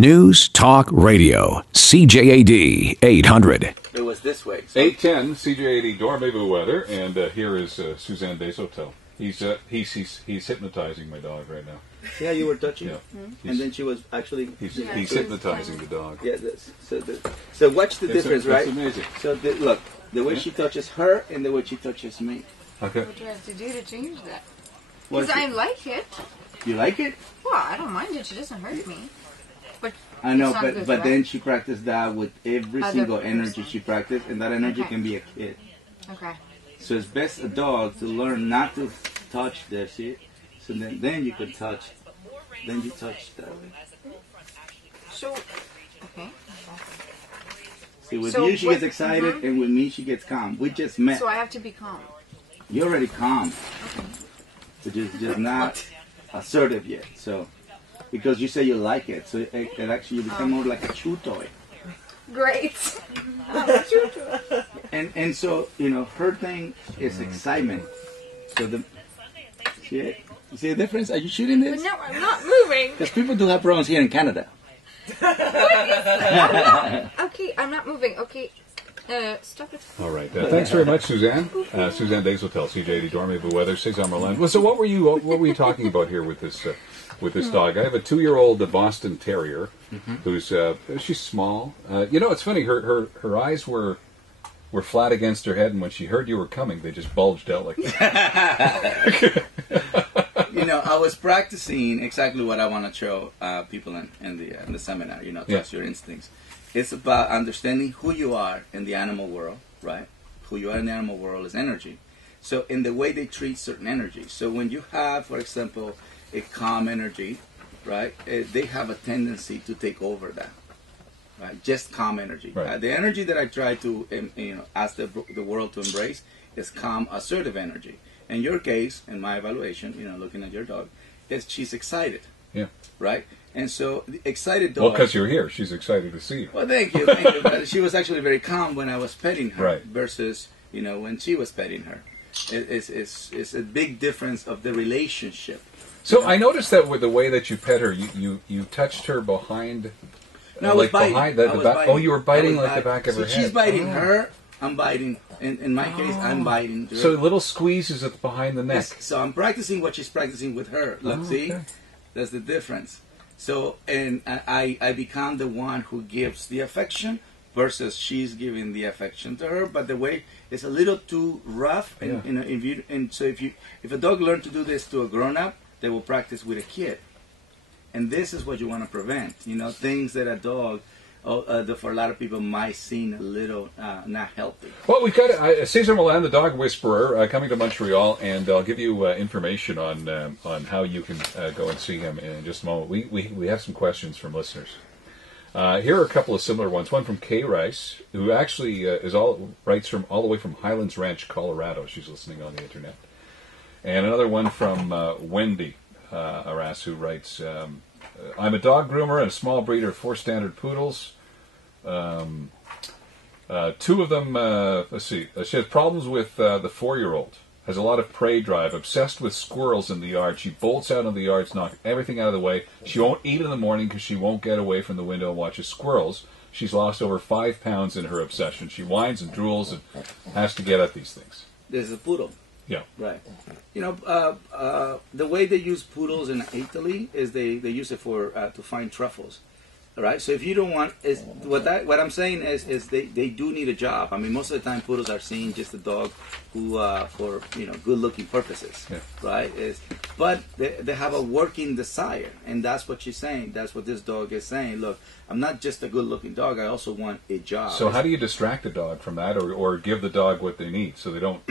News Talk Radio, CJAD 800. It was this way. So 810 CJAD Dormez-vous weather, and here is Suzanne Deshotel. He's hypnotizing my dog right now. yeah, you were touching, Yeah. and then she was actually. He's hypnotizing the dog. Yeah. So watch the difference, right? It's amazing. So look, the way she touches her and the way she touches me. Okay. What do I have to do to change that? What Because is I it? like it. You like it? Well, I don't mind it. She doesn't hurt me. But I know, it's not but good, but right? then she practiced that with every Other single person. energy she practiced, and that energy Okay. can be a kid. Okay. So it's best a dog to learn not to touch their shit. So then you can touch. Then you touch that. So, okay. See, with So you she what- gets excited, and with me she gets calm. We just met. So I have to be calm. You're already calm, but just not assertive yet. So because you say you like it, so it actually you become more like a chew toy. Great. And so her thing is excitement. So you see the difference? Are you shooting But this? no, I'm not moving. Because people do have problems here in Canada. Okay, I'm not moving. Okay. Stop it. All right. Thanks very much, Suzanne. Suzanne Deshotel, CJAD Dormez-vous weather, Cesar Millan. Well, so what were you talking about here with this dog? I have a 2-year-old Boston Terrier, who's she's small. It's funny. Her eyes were flat against her head, and when she heard you were coming, they just bulged out like that. I was practicing exactly what I want to show people in the seminar. Trust your instincts. It's about understanding who you are in the animal world, right? Who you are in the animal world is energy. So in the way they treat certain energies. So when you have, for example, a calm energy, right? They have a tendency to take over that, right? Just calm energy. Right. The energy that I try to, ask the world to embrace is calm, assertive energy. In your case, in my evaluation, looking at your dog, is she's excited. Yeah. Right? And so the excited dog. Well, because you're here, she's excited to see you. Well, thank you. But she was actually very calm when I was petting her, Right. versus when she was petting her. It's a big difference of the relationship. So I noticed that with the way that you pet her, you touched her behind. No, I was biting. Behind the I was back. biting. Oh, you were I biting was like the back of so her head. she's biting her. I'm biting. In my case, I'm biting. So little squeezes at behind the neck. Yes, so I'm practicing what she's practicing with her. Look, see, okay. that's the difference. So, and I become the one who gives the affection versus she's giving the affection to her. But the way it's a little too rough, and if a dog learned to do this to a grown up, they will practice with a kid. And this is what you want to prevent. Things that a dog, that for a lot of people might seem a little not healthy. Well, we've got Cesar Millan, the dog whisperer, coming to Montreal, and I'll give you information on how you can go and see him in just a moment. We have some questions from listeners. Here are a couple of similar ones. One from Kay Rice, who actually writes from all the way from Highlands Ranch, Colorado. She's listening on the internet. And another one from Wendy Arras, who writes, I'm a dog groomer and a small breeder of 4 standard poodles. 2 of them, let's see, she has problems with the 4-year-old. Has a lot of prey drive, obsessed with squirrels in the yard. She bolts out of the yards, knocks everything out of the way. She won't eat in the morning because she won't get away from the window and watches squirrels. She's lost over 5 pounds in her obsession. She whines and drools and has to get at these things. There's a poodle. Yeah. Right. The way they use poodles in Italy is they use it for to find truffles. All right. So if you don't want, what I'm saying is they do need a job. I mean, most of the time poodles are seen just a dog who for good looking purposes. Yeah. Right. But they have a working desire, and that's what she's saying. That's what this dog is saying. Look, I'm not just a good looking dog. I also want a job. So how do you distract a dog from that, or give the dog what they need so they don't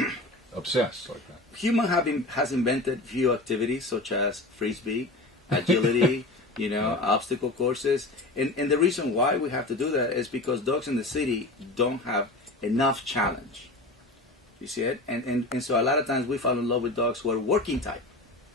obsess like that? Human has invented few activities such as frisbee, agility, obstacle courses. And the reason why we have to do that is because dogs in the city don't have enough challenge. You see it? And so a lot of times we fall in love with dogs who are working type.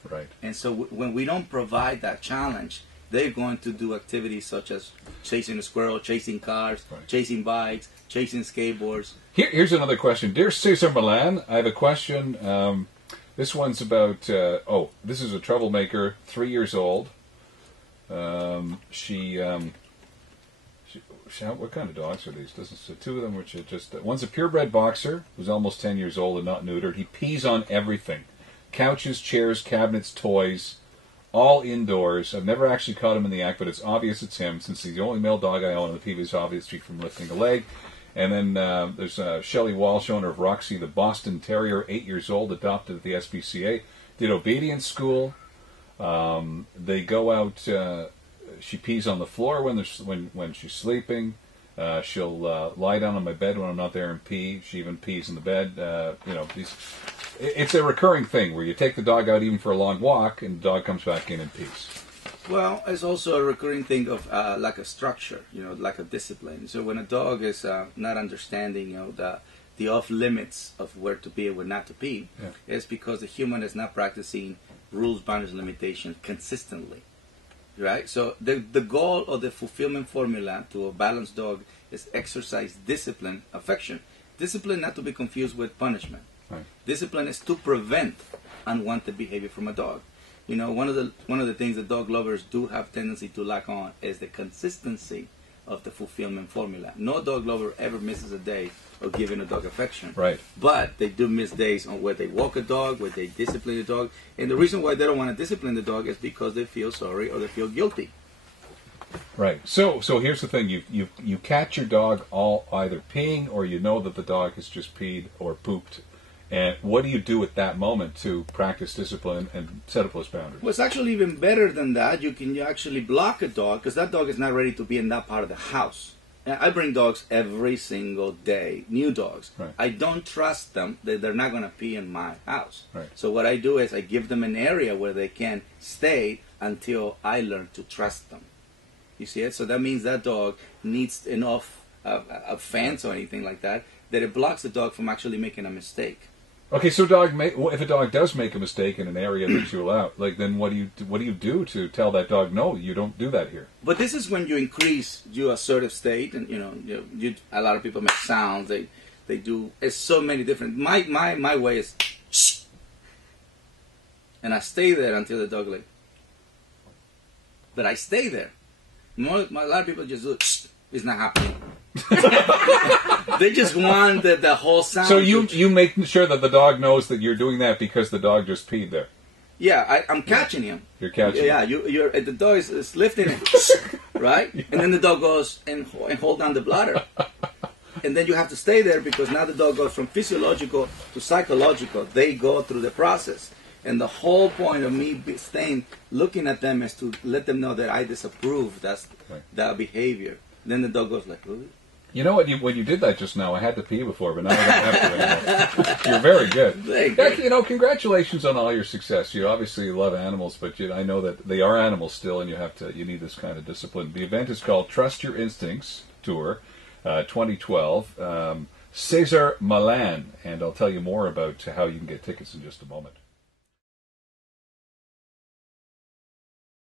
Right. And so when we don't provide that challenge, they're going to do activities such as chasing a squirrel, chasing cars, Right. chasing bikes, chasing skateboards. Here's another question. Dear Cesar Millan, I have a question. This one's about, this is a troublemaker, 3 years old. What kind of dogs are these? Doesn't say. Two of them, which are just one's a purebred boxer who's almost 10 years old and not neutered. He pees on everything: couches, chairs, cabinets, toys, all indoors. I've never actually caught him in the act, but it's obvious it's him since he's the only male dog I own. And the pee is obviously from lifting a leg. And then there's Shelley Walsh, owner of Roxy, the Boston Terrier, 8 years old, adopted at the SPCA. Did obedience school. They go out. She pees on the floor when she's sleeping. She'll lie down on my bed when I'm not there and pee. She even pees in the bed. It's a recurring thing where you take the dog out even for a long walk, and the dog comes back in and pees. Well, it's also a recurring thing of lack of structure, lack of discipline. So when a dog is not understanding, the off limits of where to pee and where not to pee, it's because the human is not practicing rules, boundaries, and limitations consistently. Right? So the goal of the fulfillment formula to a balanced dog is exercise, discipline, affection. Discipline not to be confused with punishment. Right. Discipline is to prevent unwanted behavior from a dog. One of the things that dog lovers do have tendency to lack on is the consistency of the fulfillment formula. No dog lover ever misses a day of giving a dog affection. Right. But they do miss days on where they walk a dog, where they discipline the dog. And the reason why they don't want to discipline the dog is because they feel sorry or they feel guilty. Right. So here's the thing: you catch your dog all either peeing or you know that the dog has just peed or pooped. And what do you do at that moment to practice discipline and set up those boundaries? Well, it's actually even better than that. You actually block a dog because that dog is not ready to be in that part of the house. And I bring dogs every single day, new dogs. Right. I don't trust them that they're not going to pee in my house. Right. So what I do is I give them an area where they can stay until I learn to trust them. You see it? So that means that dog needs enough a fence or anything like that it blocks the dog from actually making a mistake. Okay, so if a dog does make a mistake in an area that you allow, then what do you do to tell that dog, no, you don't do that here? But this is when you increase your assertive state, and a lot of people make sounds. They do. It's so many different. My way is, shh, and I stay there until the dog like. But I stay there. A lot of people just do. Shh, it's not happening. They just want the whole sound. So you make sure that the dog knows that you're doing that because the dog just peed there. Yeah, I'm catching him. You're catching. Yeah, the dog is lifting it, right? Yeah. And then the dog goes and hold down the bladder, and then you have to stay there because now the dog goes from physiological to psychological. They go through the process, and the whole point of me staying looking at them is to let them know that I disapprove that behavior. Then the dog goes like, ooh. You know what? When you did that just now, I had to pee before, but now I don't have to anymore. You're very good. Thank you. Congratulations on all your success. You obviously love animals, but I know that they are animals still, and you need this kind of discipline. The event is called Trust Your Instincts Tour 2012. Cesar Millan, and I'll tell you more about how you can get tickets in just a moment.